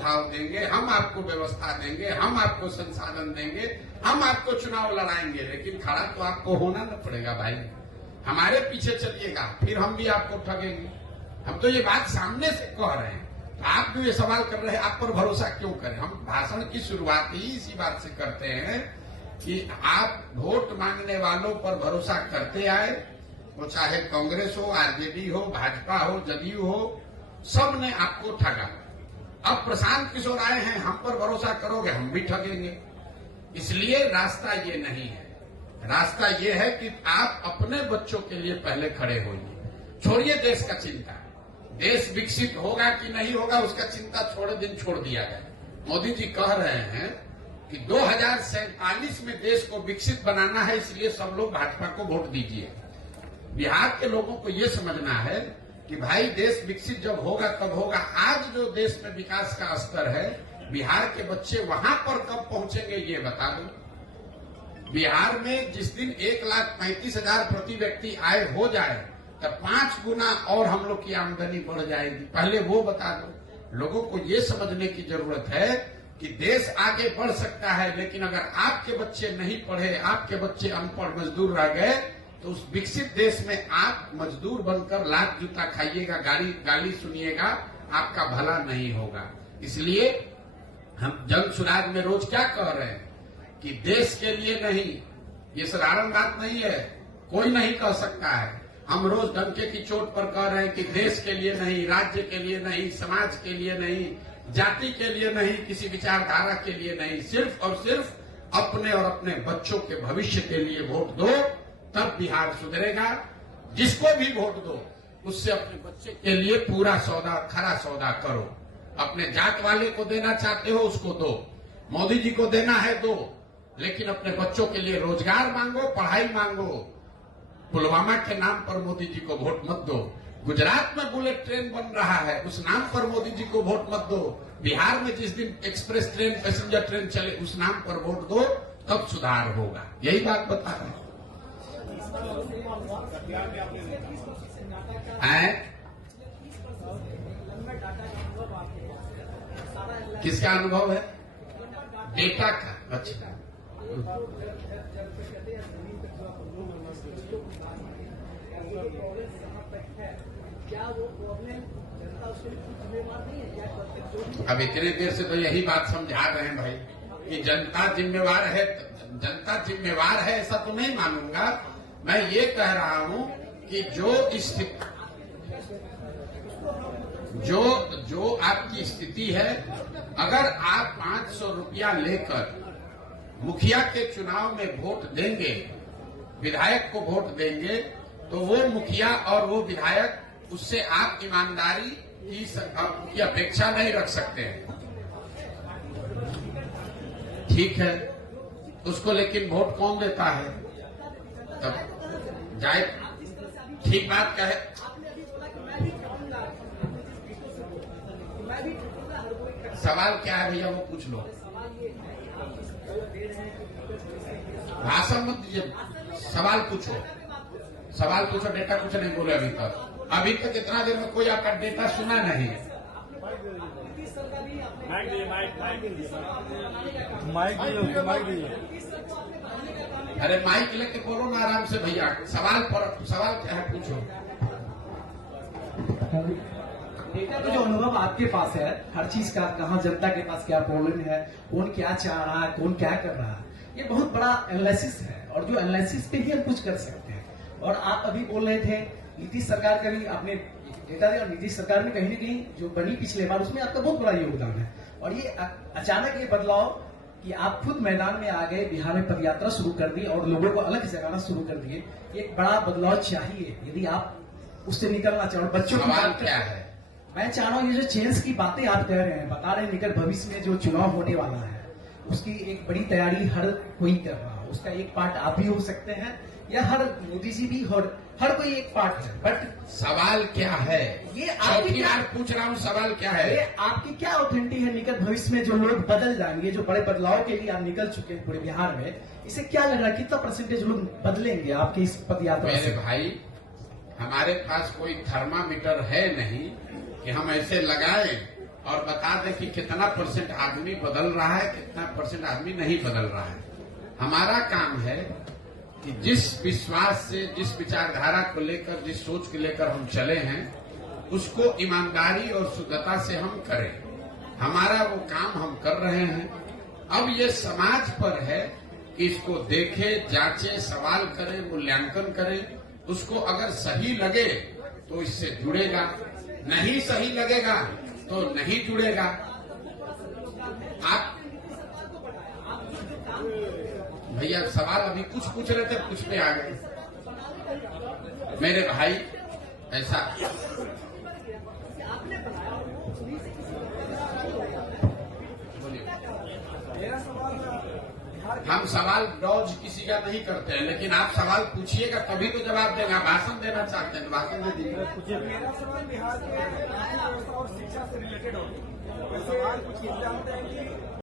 सुझाव देंगे, हम आपको व्यवस्था देंगे, हम आपको संसाधन देंगे, हम आपको चुनाव लड़ाएंगे, लेकिन खड़ा तो आपको होना न पड़ेगा भाई। हमारे पीछे चलिएगा, फिर हम भी आपको ठगेंगे। हम तो ये बात सामने से कह रहे हैं, तो आप जो ये सवाल कर रहे हैं, आप पर भरोसा क्यों करें? हम भाषण की शुरुआत ही इसी बात से करते हैं कि आप वोट मांगने वालों पर भरोसा करते आए, वो चाहे कांग्रेस हो, आरजेडी हो, भाजपा हो, जदयू हो, सब ने आपको ठगा। अब प्रशांत किशोर आए हैं, हम पर भरोसा करोगे, हम भी ठगेंगे। इसलिए रास्ता ये नहीं है। रास्ता ये है कि आप अपने बच्चों के लिए पहले खड़े होइए। छोड़िए देश का चिंता। देश विकसित होगा कि नहीं होगा उसका चिंता थोड़े दिन छोड़ दिया गया। मोदी जी कह रहे हैं कि 2047 में देश को विकसित बनाना है, इसलिए सब लोग भाजपा को वोट दीजिए। बिहार के लोगों को ये समझना है कि भाई देश विकसित जब होगा तब होगा। आज जो देश में विकास का स्तर है, बिहार के बच्चे वहां पर कब पहुंचेंगे ये बता दो। बिहार में जिस दिन 1,35,000 प्रति व्यक्ति आय हो जाए तब 5 गुना और हम लोग की आमदनी बढ़ जाएगी। पहले वो बता दो। लोगों को ये समझने की जरूरत है कि देश आगे बढ़ सकता है, लेकिन अगर आपके बच्चे नहीं पढ़े, आपके बच्चे अनपढ़ मजदूर रह गए, तो उस विकसित देश में आप मजदूर बनकर लात जूता खाइएगा, गाली सुनिएगा, आपका भला नहीं होगा। इसलिए हम जन सुराज में रोज क्या कह रहे हैं कि देश के लिए नहीं, ये साधारण बात नहीं है, कोई नहीं कह सकता है। हम रोज डंके की चोट पर कह रहे हैं कि देश के लिए नहीं, राज्य के लिए नहीं, समाज के लिए नहीं, जाति के लिए नहीं, किसी विचारधारा के लिए नहीं, सिर्फ और सिर्फ अपने और अपने बच्चों के भविष्य के लिए वोट दो, तब बिहार सुधरेगा। जिसको भी वोट दो उससे अपने बच्चे के लिए पूरा सौदा, खरा सौदा करो। अपने जात वाले को देना चाहते हो उसको दो, मोदी जी को देना है दो, लेकिन अपने बच्चों के लिए रोजगार मांगो, पढ़ाई मांगो। पुलवामा के नाम पर मोदी जी को वोट मत दो। गुजरात में बुलेट ट्रेन बन रहा है, उस नाम पर मोदी जी को वोट मत दो। बिहार में जिस दिन एक्सप्रेस ट्रेन, पैसेंजर ट्रेन चले, उस नाम पर वोट दो, तब सुधार होगा। यही बात बता रहे हैं। किसका अनुभव है? डेटा का। अच्छा, अब इतने देर से तो यही बात समझा रहे हैं भाई कि जनता जिम्मेवार है। जनता जिम्मेवार है ऐसा तो नहीं मानूंगा। मैं ये कह रहा हूं कि जो आपकी स्थिति है, अगर आप 500 रुपया लेकर मुखिया के चुनाव में वोट देंगे, विधायक को वोट देंगे, तो वो मुखिया और वो विधायक, उससे आप ईमानदारी की अपेक्षा नहीं रख सकते हैं। ठीक है, उसको लेकिन वोट कौन देता है? तब जाए, ठीक बात कहे। सवाल क्या है भैया, वो पूछ लो। भाषण मत दीजिए, सवाल पूछो। सवाल पूछो, डेटा कुछ नहीं बोले अभी तक। अभी तक इतना देर में कोई आपका डेटा सुना नहीं है। अरे माइक लेके बोलो ना आराम से भैया। सवाल क्या है पूछो। डेटा का जो अनुभव आपके पास है हर चीज का, कहाँ जनता के पास क्या प्रॉब्लम है, कौन क्या चाह रहा है, कौन क्या कर रहा है, ये बहुत बड़ा एनालिसिस है। और जो एनालिसिस पे ही हम कुछ कर सकते हैं। और आप अभी बोल रहे थे नीतीश सरकार का भी आपने डेटा दिया, और नीतीश सरकार में कहीं ना कहीं जो बनी पिछले बार, उसमें आपका बहुत बड़ा योगदान है। और ये अचानक ये बदलाव कि आप खुद मैदान में आ गए, बिहार में पदयात्रा शुरू कर दी और लोगों को अलग जगाना शुरू कर दिए, एक बड़ा बदलाव चाहिए यदि आप उससे निकलना चाहो। बच्चों की क्या है, मैं चाह रहा हूँ ये जो चेंज की बातें आप कह रहे हैं, बता रहे हैं निकट भविष्य में जो चुनाव होने वाला है उसकी एक बड़ी तैयारी हर कोई कर रहा है। उसका एक पार्ट आप भी हो सकते हैं, या हर मोदी जी भी, हर कोई एक पार्ट है। बट सवाल क्या है, ये आपकी क्या पूछ रहा हूँ, सवाल क्या है? ये आपकी क्या ऑथेंटिटी है निकट भविष्य में जो लोग बदल जाएंगे, जो बड़े बदलाव के लिए आप निकल चुके हैं पूरे बिहार में, इसे क्या लग रहा है, कितना परसेंटेज लोग बदलेंगे आपकी इस पदयात्रा से? मेरे भाई, हमारे पास कोई थर्मामीटर है नहीं कि हम ऐसे लगाएं और बता दें कि कितना % आदमी बदल रहा है, कितना % आदमी नहीं बदल रहा है। हमारा काम है कि जिस विश्वास से, जिस विचारधारा को लेकर, जिस सोच को लेकर हम चले हैं, उसको ईमानदारी और शुद्धता से हम करें। हमारा वो काम हम कर रहे हैं। अब ये समाज पर है कि इसको देखे, जांचे, सवाल करे, मूल्यांकन करे। उसको अगर सही लगे तो इससे जुड़ेगा, नहीं सही लगेगा तो नहीं जुड़ेगा। आप भैया सवाल अभी कुछ पूछ रहे थे, कुछ पे आ गए मेरे भाई। ऐसा हम सवाल डॉज किसी का नहीं करते हैं, लेकिन आप सवाल पूछिएगा तभी तो जवाब देंगे। आप भाषण देना चाहते हैं तो भाषण दे दीजिए। मेरा सवाल बिहार के व्यवस्था और शिक्षा से रिलेटेड होगा। सवाल कुछ ये जानते हैं कि